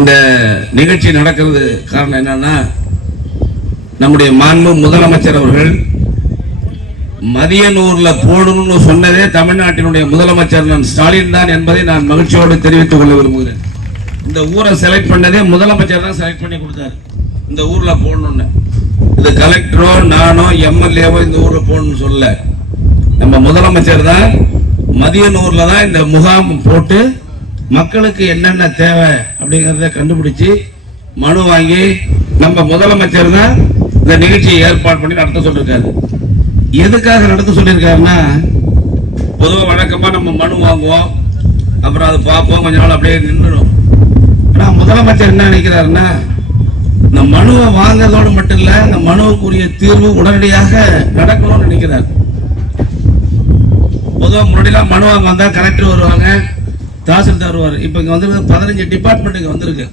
இந்த நிகழ்ச்சி நடக்கிறது காரணம் என்னன்னா, நம்முடைய மாண்பு முதலமைச்சர் அவர்கள் மதியனூர்ல போடணும்னு சொன்னதே தமிழ்நாட்டினுடைய முதலமைச்சர் ஸ்டாலின் தான் என்பதை நான் மகிழ்ச்சியோடு தெரிவித்துக் கொள்ள விரும்புகிறேன். இந்த ஊரை செலக்ட் பண்ணதே முதலமைச்சர் தான் செலக்ட் பண்ணி கொடுத்தாரு. இந்த ஊர்ல போடணும்னு இது கலெக்டரோ நானோ எம்எல்ஏவோ இந்த ஊர்ல போடணும்னு சொல்ல, நம்ம முதலமைச்சர் தான் மதியனூர்ல தான் இந்த முகாம் போட்டு மக்களுக்கு என்னென்ன தேவை அப்படிங்கறத கண்டுபிடிச்சு மனு வாங்கி நம்ம முதலமைச்சர் தான் இந்த நிகழ்ச்சியை ஏற்பாடு பண்ணி நடத்த சொல்லியிருக்காரு. எதுக்காக நடத்த சொல்லியிருக்காருன்னா, பொதுவாக வழக்கமா நம்ம மனு வாங்குவோம், அப்புறம் அதை பார்ப்போம், கொஞ்ச நாள் அப்படியே நின்றுடும். ஆனால் முதலமைச்சர் என்ன நினைக்கிறாருன்னா, இந்த மனுவை வாங்குறதோடு மட்டும் இல்ல, இந்த மனுவுக்குரிய தீர்வு உடனடியாக நடக்கணும்னு நினைக்கிறார். பொதுவாக முன்னாடிலாம் மனு வாங்க வந்தா கலெக்டர் வருவாங்க, தாசில்தார் வருவார். இப்போ இங்கே வந்து 15 டிபார்ட்மெண்ட் இங்கே வந்திருக்கு.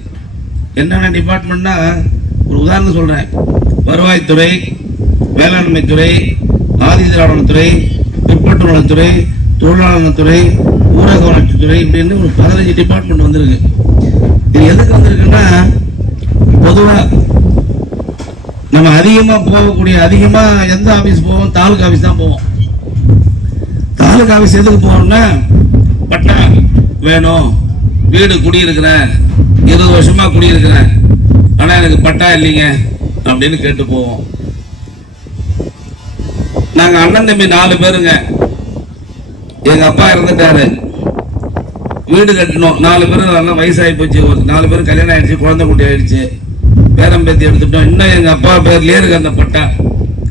என்னென்ன டிபார்ட்மெண்ட்னா, ஒரு உதாரணம் சொல்றேன். வருவாய்த்துறை, வேளாண்மை துறை, ஆதிதிராவிடத்துறை, பிற்பட்டு நலத்துறை, தொழிலாளர் நலத்துறை, ஊரக வளர்ச்சித்துறை, இப்படின்னு ஒரு 15 டிபார்ட்மெண்ட் வந்திருக்கு. இது எதுக்கு வந்திருக்குன்னா, பொதுவாக நம்ம அதிகமா எந்த ஆபீஸ் போவோம்? தாலுகா ஆபீஸ் தான் போவோம். தாலுகா ஆபீஸ் எதுக்கு போவோம்னா, பட்டா வேணும், வீடு குடியிருக்கிறேன், 20 வருஷமா குடியிருக்கிறேன், ஆனா எனக்கு பட்டா இல்லைங்க அப்படின்னு கேட்டு போவோம். நாங்க அண்ணன் தம்பி 4 பேருங்க. எங்க அப்பா இறந்துட்டாரு, வீடு கட்டணும். 4 பேரும் நல்லா வயசாகி போச்சு, 4 பேரும் கல்யாணம் ஆயிடுச்சு, குழந்தை குட்டி ஆயிடுச்சு, பேரம்பேத்தி எடுத்துட்டோம். இன்னும் எங்க அப்பா பேர்லயே இருக்கு அந்த பட்டா,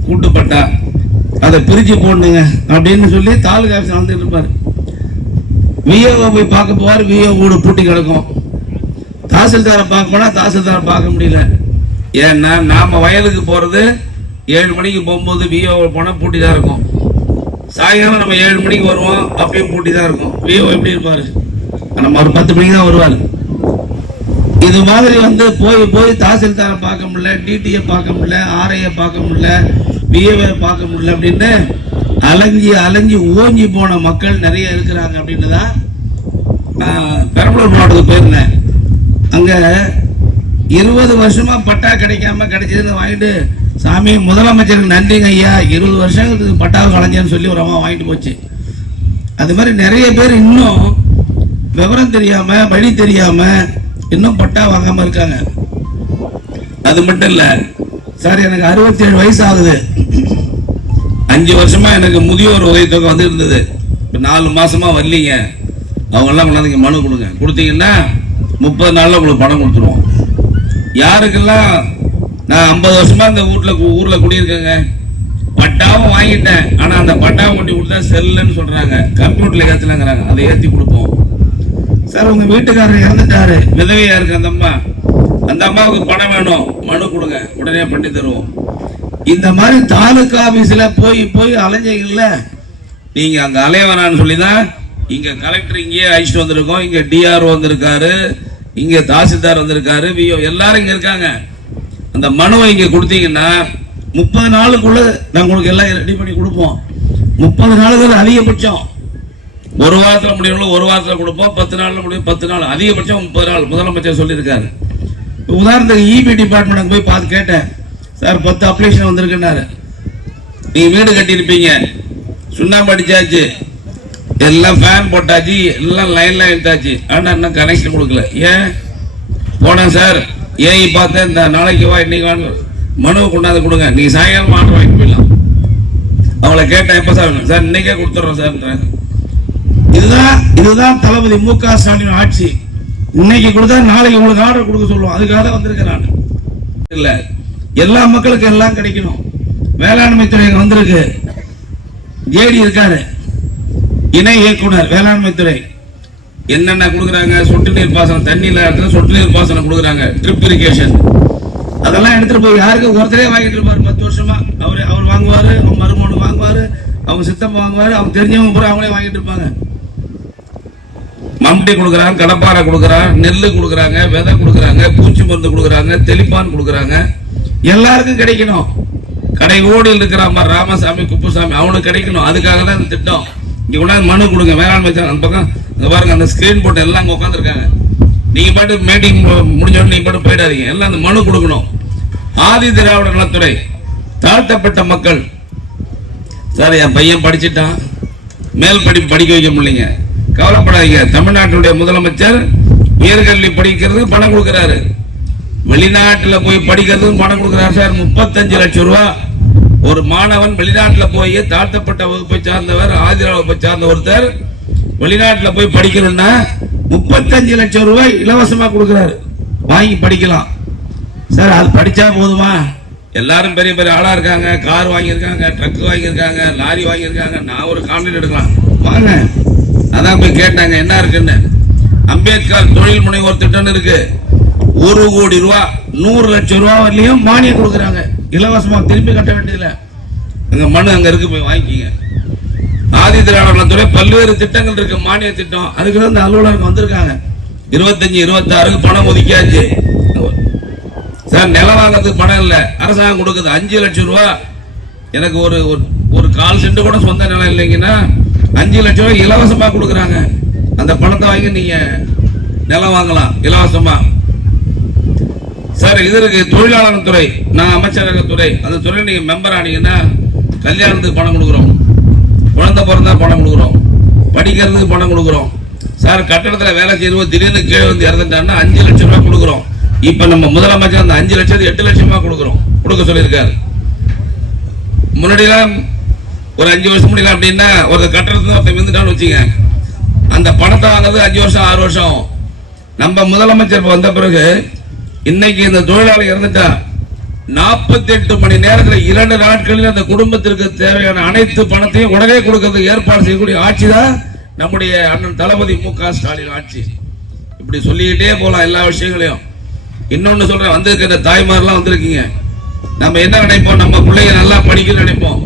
கூட்டு பட்டா, அதை பிரிச்சு போடணுங்க அப்படின்னு சொல்லி தாலுகா ஆஃபீஸ் நடந்துட்டு இருப்பாரு. விஓ போய் பார்க்க போவார், விஓ வீடு பூட்டி கிடக்கும். தாசில்தாரை பார்க்க போனா தாசில்தாரை பார்க்க முடியல. ஏன்னா நாம வயலுக்கு போறது 7 மணிக்கு போகும்போது விஓ போனா பூட்டி தான் இருக்கும். சாயங்காலம் நம்ம 7 மணிக்கு வருவோம், அப்பயும் பூட்டி தான் இருக்கும். விஓ எப்படி இருப்பாரு? நம்ம ஒரு 10 மணிக்கு தான் வருவார். இது மாதிரி வந்து போய் தாசில்தாரை பார்க்க முடியல, டிடிஏ பார்க்க முடியல, ஆர்ஐயை பார்க்க முடியல, விஏவை பார்க்க முடியல அப்படின்னு அலைஞ்சி ஓஞ்சி போன மக்கள் நிறைய இருக்கிறாங்க அப்படின்னு தான் பெரம்பலூர் மாவட்டத்துக்கு போயிருந்தேன். அங்க 20 வருஷமா பட்டா கிடைச்சதுன்னு வாங்கிட்டு, சாமி முதலமைச்சருக்கு நன்றிங்க ஐயா, 20 வருஷத்துக்கு பட்டாவை கலைஞர்னு சொல்லி ஒரு அம்மா வாங்கிட்டு போச்சு. அது மாதிரி நிறைய பேர் இன்னும் விவரம் தெரியாம, வழி தெரியாம இன்னும் பட்டா வாங்காம இருக்காங்க. அது மட்டும் இல்ல சார், எனக்கு 67 வயசு ஆகுது, 5 வருஷமா எனக்கு முதியோர் உதவித்தொகை வந்து இருந்தது, 4 மாசமா வரலீங்க. அவங்க எல்லாம் கொண்டாந்து மனு கொடுங்க, கொடுத்தீங்கன்னா 30 நாள்ல உங்களுக்கு பணம் கொடுத்துருவோம். யாருக்கெல்லாம் நான் 50 வருஷமா இந்த ஊர்ல குடியிருக்கேங்க, பட்டாவும் வாங்கிட்டேன், ஆனா அந்த பட்டாவை கொண்டு கொடுத்தா செல்லுன்னு சொல்றாங்க, கம்ப்யூட்டர்ல ஏத்தலாங்கிறாங்க, அதை ஏத்தி கொடுப்போம். சார் உங்க வீட்டுக்காரர் இறந்துட்டாரு, விதவையா இருக்கு அந்த அம்மாவுக்கு பணம் வேணும், மனு கொடுங்க, உடனே பண்ணி தருவோம். இந்த மாதிரி தாலுகா ஆபீஸ்ல போய் அலைஞ்சீங்கல்ல, நீங்க அங்க அலையவனான்னு சொல்லிதான் இங்க கலெக்டர் இங்கேயே அழைச்சிட்டு வந்திருக்கோம். இங்க டிஆர்ஓ வந்திருக்காரு, இங்க தாசில்தார் வந்திருக்காரு, விஓ எல்லாரும் இங்க இருக்காங்க. அந்த மனுவை இங்க கொடுத்தீங்கன்னா 30 நாளுக்குள்ள நாங்க உங்களுக்கு எல்லாம் ரெடி பண்ணி கொடுப்போம். 30 நாளுக்கு அதிகபட்சம், ஒரு வாரத்துல முடியும், ஒரு வாரத்துல கொடுப்போம், 10 நாள்ல முடியும், 10 நாள், அதிகபட்சம் 30 நாள் முதலமைச்சர் சொல்லியிருக்காரு. உதாரணத்துக்கு இபி டிபார்ட்மெண்ட் போய் பார்த்து கேட்டேன், சார் 10 அப்ளிகேஷன் வந்திருக்குன்னாரு. நீங்க வீடு கட்டியிருப்பீங்க, சுண்ணாம்பு அடிச்சாச்சு, எல்லாம் ஃபேன் போட்டாச்சு, எல்லாம் லைன்ல எடுத்தாச்சு, ஆனா இன்னும் கனெக்ஷன் கொடுக்கல. ஏன் போனேன் சார், ஏன் பார்த்தேன், இந்த நாளைக்கு வா இன்னைக்கு வாங்க, மனுவை கொண்டாந்து கொடுங்க, நீங்க சாயங்காலம் ஆர்டர் வாங்கிட்டு போயிடலாம். அவங்கள கேட்டேன், எப்ப சார்? சார் இன்னைக்கே கொடுத்துட்றோம் சார். இதுதான் தளபதி மு.க. ஸ்டாலின் ஆட்சி. இன்னைக்கு கொடுத்தா நாளைக்கு உங்களுக்கு ஆர்டர் கொடுக்க சொல்லுவோம். அதுக்காக தான் வந்திருக்கேன் நான். இல்ல, எல்லா மக்களுக்கும் எல்லாம் கிடைக்கணும். வேளாண்மை துறை வந்திருக்கு, ஜேடி இருக்காரு, இணை இயக்குனர் வேளாண்மை துறை. என்னென்ன கொடுக்குறாங்க? சொட்டு நீர் பாசனம், தண்ணி இல்லாத சொட்டு நீர் பாசனம் கொடுக்குறாங்க, ட்ரிப் இரிகேஷன். அதெல்லாம் எடுத்துட்டு போய் யாருக்கு ஒருத்தரே வாங்கிட்டு இருப்பாரு 10 வருஷமா. அவர் வாங்குவாரு, அவங்க மருமகன் வாங்குவாரு, அவங்க சித்தம் வாங்குவாரு, அவங்க தெரிஞ்சவங்க பூரா அவங்களே வாங்கிட்டு இருப்பாங்க. மம்பட்டி கொடுக்குறாங்க, கடப்பாறை கொடுக்குறாங்க, நெல்லு கொடுக்குறாங்க, விதை கொடுக்குறாங்க, பூச்சி மருந்து கொடுக்குறாங்க, தெளிப்பான் கொடுக்குறாங்க. எல்லாருக்கும் கிடைக்கணும். கடை ஓடியில் இருக்கிற ராமசாமி, குப்புசாமி, அவனுக்கு கிடைக்கணும். அதுக்காக தான் இந்த திட்டம். இங்க கூட மனு கொடுங்க, வேளாண்மை அந்த பக்கம் பாருங்க, அந்த ஸ்கிரீன் போட்டு எல்லாம் உட்காந்துருக்காங்க. நீங்க பாட்டு மீட்டிங் முடிஞ்சோன்னு நீங்க பாட்டு போயிடாதீங்க, எல்லாம் அந்த மனு கொடுக்கணும். ஆதி திராவிட நலத்துறை தாழ்த்தப்பட்ட மக்கள். சார் என் பையன் படிச்சுட்டான், மேல் படிப்பு படிக்க வைக்க முடியலைங்க, கவலைப்படாதீங்க. தமிழ்நாட்டுடைய முதலமைச்சர் உயர்கல்வி படிக்கிறது பணம் கொடுக்கிறாரு, வெளிநாட்டில் போய் படிக்கிறதுக்கு பணம் கொடுக்கிறாரு சார். 35 லட்சம் ரூபாய் ஒரு மாணவன் வெளிநாட்டில் போய் தாழ்த்தப்பட்ட வகுப்பை சார்ந்தவர், ஆதிர வகுப்பை சார்ந்த ஒருத்தர் வெளிநாட்டில் போய் படிக்கணும்னா 35 லட்சம் ரூபாய் இலவசமா கொடுக்கிறாரு, வாங்கி படிக்கலாம் சார். அது படிச்சா போதுமா? எல்லாரும் பெரிய பெரிய ஆளா இருக்காங்க, கார் வாங்கியிருக்காங்க, ட்ரக் வாங்கியிருக்காங்க, லாரி வாங்கியிருக்காங்க. நான் ஒரு கான்ட்ராக்ட் எடுக்கலாம் வாங்க. அதான் போய் கேட்டாங்க என்ன இருக்குன்னு. அம்பேத்கர் தொழில் முனைவோர் திட்டம் இருக்கு, 1 கோடி ரூபாய் 100 லட்சம் ரூபாய் வரலையும் மானியம் கொடுக்குறாங்க, இலவசமா, திரும்பி கட்ட வேண்டியதில்லை. எங்க மனு அங்க இருக்கு, போய் வாங்கிக்கிங்க. ஆதி திராவிட துறை பல்வேறு திட்டங்கள் இருக்கு, மானிய திட்டம். அதுக்கு தான் இந்த அலுவலகம் வந்திருக்காங்க. 25, 26 பணம் ஒதுக்கியாச்சு சார். நிலம் வாங்கிறதுக்கு பணம் இல்ல, அரசாங்கம் கொடுக்குது 5 லட்சம் ரூபாய். எனக்கு ஒரு கால் சென்ட் கூட சொந்த நிலம் இல்லைங்கன்னா 5 லட்சம் ரூபாய் இலவசமா கொடுக்குறாங்க. அந்த பணத்தை வாங்கி நீங்க நிலம் வாங்கலாம் இலவசமா சார். இது இருக்கு தொழிலாளர் துறை, நான் அமைச்சரக துறை. அந்த துறை நீங்க மெம்பர் ஆனீங்கன்னா கல்யாணத்துக்கு பணம் கொடுக்குறோம், குழந்தை பிறந்தா பணம் கொடுக்குறோம், படிக்கிறதுக்கு பணம் கொடுக்குறோம் சார். கட்டடத்தில் வேலை செய்யறோம், திடீர்னு கீழே வந்து இறந்துட்டான்னா 5 லட்சம் ரூபாய் கொடுக்குறோம். இப்ப நம்ம முதலமைச்சர் அந்த 5 லட்சம் 8 லட்சமா கொடுக்க சொல்லியிருக்காரு. முன்னாடிலாம் ஒரு 5 வருஷம் முடியல அப்படின்னா ஒரு கட்டடத்துல ஒருத்தர் விழுந்துட்டான்னு வச்சுங்க, அந்த பணத்தை வாங்குறது 5 வருஷம் 6 வருஷம். நம்ம முதலமைச்சர் வந்த பிறகு இன்னைக்கு இந்த தொழிலாளி இறந்துட்டா 48 மணி நேரத்தில் 2 நாட்களில் அந்த குடும்பத்திற்கு தேவையான அனைத்து பணத்தையும் உடனே கொடுக்கறதுக்கு ஏற்பாடு செய்யக்கூடிய ஆட்சி தான் நம்முடைய அண்ணன் தளபதி மு.க. ஸ்டாலின் ஆட்சி. இப்படி சொல்லிக்கிட்டே போலாம் எல்லா விஷயங்களையும். இன்னொன்னு சொல்றேன், வந்திருக்கிற தாய்மாரெல்லாம் வந்திருக்கீங்க. நம்ம என்ன நினைப்போம், நம்ம பிள்ளைங்க நல்லா படிக்கணும்னு நினைப்போம்.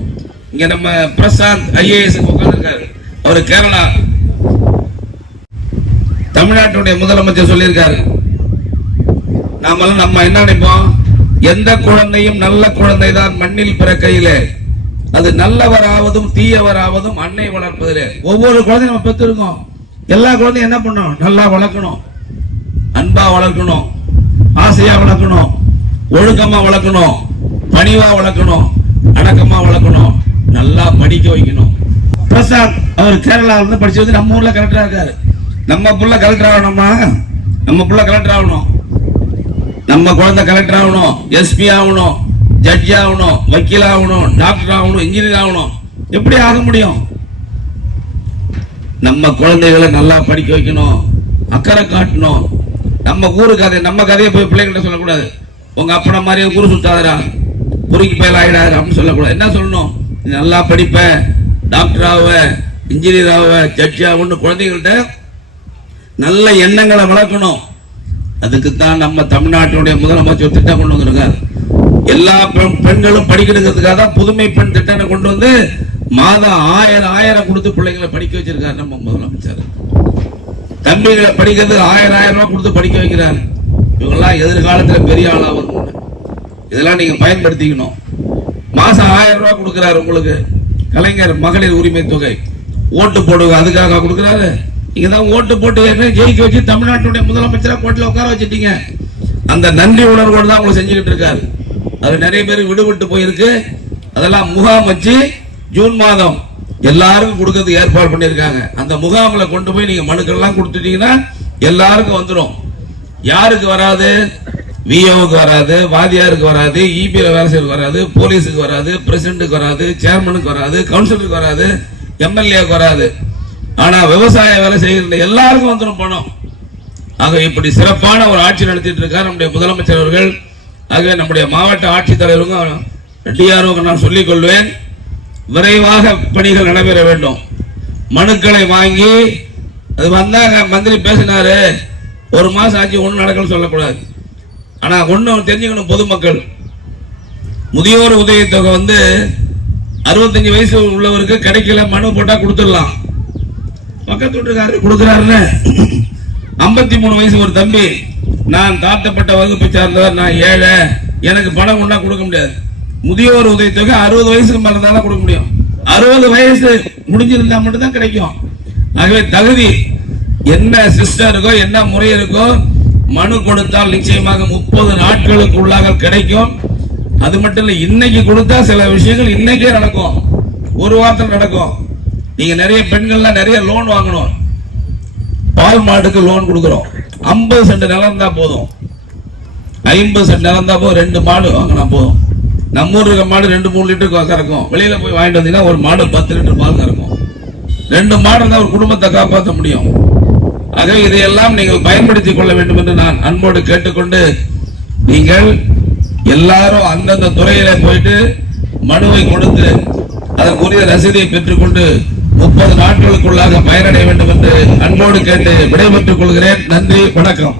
இங்க நம்ம பிரசாந்த் IAS உட்கார்ந்திருக்காரு, அவர் கேரளா. தமிழ்நாட்டுடைய முதலமைச்சர் சொல்லியிருக்காரு, நம்ம என்ன நினைப்போம், எந்த குழந்தையும் நல்ல குழந்தை தான் மண்ணில் பிறக்கையிலே, அது நல்லவராவதும் தீயவராவதும் அன்னை வளர்ப்பதிலே. ஒவ்வொரு குழந்தையும் நம்ம பெற்றிருக்கோம், எல்லா குழந்தையும் என்ன பண்ணணும், நல்லா வளர்க்கணும், அன்பா வளர்க்கணும், ஆசையா வளர்க்கணும், ஒழுக்கமா வளர்க்கணும், பணிவா வளர்க்கணும், அடக்கமா வளர்க்கணும், நல்லா படிக்க வைக்கணும். பிரசாத் அவர் கேரளா வந்து படிச்சு வந்து நம்ம ஊர்ல கலெக்டரா இருக்காரு. நம்ம புள்ள கலெக்டர் ஆகணுமா? நம்ம புள்ள கலெக்டர் ஆகணும், நம்ம குழந்தை கலெக்டர் ஆகணும், SP ஆகணும், ஜட்ஜ் ஆகணும், வக்கீல் ஆகணும், டாக்டர் ஆகணும், இன்ஜினியர் ஆகணும். எப்படி ஆக முடியும்? நம்ம குழந்தைகளை நல்லா படிக்க வைக்கணும், அக்கறை காட்டணும். நம்ம ஊரு கதை, நம்ம கதையை போய் பிள்ளைகிட்ட சொல்லக்கூடாது. உங்க அப்பன மாதிரியே குரு சுத்தாதரா, குறுக்கி பயல் ஆயிடாது அப்படின்னு சொல்லக்கூடாது. என்ன சொல்லணும், நல்லா படிப்ப, டாக்டர் ஆவ, இன்ஜினியர் ஆவ, ஜட்ஜ் ஆகணும். குழந்தைகள்கிட்ட நல்ல எண்ணங்களை வளர்க்கணும். அதுக்குத்தான் நம்ம தமிழ்நாட்டினுடைய முதலமைச்சர் திட்டம் கொண்டு வந்திருக்காரு. எல்லா பெண்களும் படிக்கணுங்கிறதுக்காக தான் புதுமை பெண் திட்டம் கொண்டு வந்து மாதம் 1000 கொடுத்து பிள்ளைங்களை படிக்க வச்சிருக்காரு நம்ம முதலமைச்சர். தம்பிகளை படிக்கிறதுக்கு 1000 ரூபாய் கொடுத்து படிக்க வைக்கிறார். இவங்கெல்லாம் எதிர்காலத்தில் பெரிய ஆளா வரணும். இதெல்லாம் நீங்க பயன்படுத்திக்கணும். மாசம் 1000 ரூபாய் கொடுக்கிறாரு உங்களுக்கு. கலைஞர் மகளிர் உரிமை தொகை ஓட்டு போடுங்க, அதுக்காக கொடுக்கிறாரு. நீங்க தான் ஓட்டு போட்டு ஜெயிக்க வச்சு தமிழ்நாட்டுடைய முதலமைச்சரா கோட்டையில் உட்கார வச்சுட்டீங்க. அந்த நன்றி உணர்வோடு தான் அவங்க செஞ்சுக்கிட்டு இருக்காரு. அது நிறைய பேர் விடுபட்டு போயிருக்கு. அதெல்லாம் முகாம் வச்சு ஜூன் மாதம் எல்லாருக்கும் கொடுக்கறதுக்கு ஏற்பாடு பண்ணியிருக்காங்க. அந்த முகாமில் கொண்டு போய் நீங்க மனுக்கள் எல்லாம் கொடுத்துட்டீங்கன்னா எல்லாருக்கும் வந்துடும். யாருக்கு வராது? விஓவுக்கு வராது, வாதியாருக்கு வராது, இபில வேலை செய்யறதுக்கு வராது, போலீஸுக்கு வராது, பிரசிடென்ட்டுக்கு வராது, சேர்மனுக்கு வராது, கவுன்சிலருக்கு வராது, எம்எல்ஏக்கு வராது. ஆனா விவசாய வேலை செய்கிற எல்லாருக்கும் வந்துடும் பணம். ஆக இப்படி சிறப்பான ஒரு ஆட்சி நடத்திட்டு இருக்கார் நம்முடைய முதலமைச்சர் அவர்கள். ஆக நம்முடைய மாவட்ட ஆட்சித்தலைவருக்கும் டிஆர்ஓக்கு நான் சொல்லிக் கொள்வேன், விரைவாக பணிகள் நடைபெற வேண்டும். மனுக்களை வாங்கி அது வந்தாங்க, மந்திரி பேசினாரு, 1 மாசம் ஆச்சு ஒன்றும் நடக்கணும்னு சொல்லக்கூடாது. ஆனா ஒண்ணு தெரிஞ்சுக்கணும், பொதுமக்கள் முதியோர் உதவித்தொகை வந்து 65 வயசு உள்ளவருக்கு கிடைக்கல, மனு போட்டா கொடுத்துடலாம். பக்கத்து வீட்டுக்காரரு கொடுக்கிறாருன்னு 53 வயசு ஒரு தம்பி, நான் தாழ்த்தப்பட்ட வகுப்பை சார்ந்தவர், நான் ஏழை, எனக்கு பணம் ஒன்றா கொடுக்க முடியாது. முதியோர் உதவித்தொகை 60 வயசுக்கு மேல தான் கொடுக்க முடியும். 60 வயசு முடிஞ்சிருந்தா மட்டும் தான் கிடைக்கும். ஆகவே தகுதி என்ன சிஸ்டம் இருக்கோ, என்ன முறை இருக்கோ, மனு கொடுத்தால் நிச்சயமாக 30 நாட்களுக்கு உள்ளாக கிடைக்கும். அது மட்டும் இல்ல, இன்னைக்கு கொடுத்தா சில விஷயங்கள் இன்னைக்கே நடக்கும், ஒரு வாரத்தில் நடக்கும். நீங்க நிறைய பெண்கள்லாம் நிறைய லோன் வாங்கணும். பால் மாட்டுக்கு லோன் கொடுக்கிறோம். 50 சென்ட் நிலம் தான் போதும், 50 சென்ட் நிலம் தான் போதும். 2 மாடு வாங்கினா போதும். நம்ம ஊர் இருக்க மாடு 2-3 லிட்டர் கறக்கும். வெளியில போய் வாங்கிட்டு வந்தீங்கன்னா ஒரு மாடு 10 லிட்டர் பால் கறக்கும். 2 மாடு தான் ஒரு குடும்பத்தை காப்பாற்ற முடியும். ஆகவே இதையெல்லாம் நீங்கள் பயன்படுத்திக் கொள்ள வேண்டும் என்று நான் அன்போடு கேட்டுக்கொண்டு, நீங்கள் எல்லாரும் அந்தந்த துறையில போயிட்டு மனுவை கொடுத்து அதற்குரிய ரசீதை பெற்றுக்கொண்டு 30 நாட்களுக்குள்ளாக பயனடைய வேண்டும் என்று அன்போடு கேட்டு விடைபெற்றுக் கொள்கிறேன். நன்றி, வணக்கம்.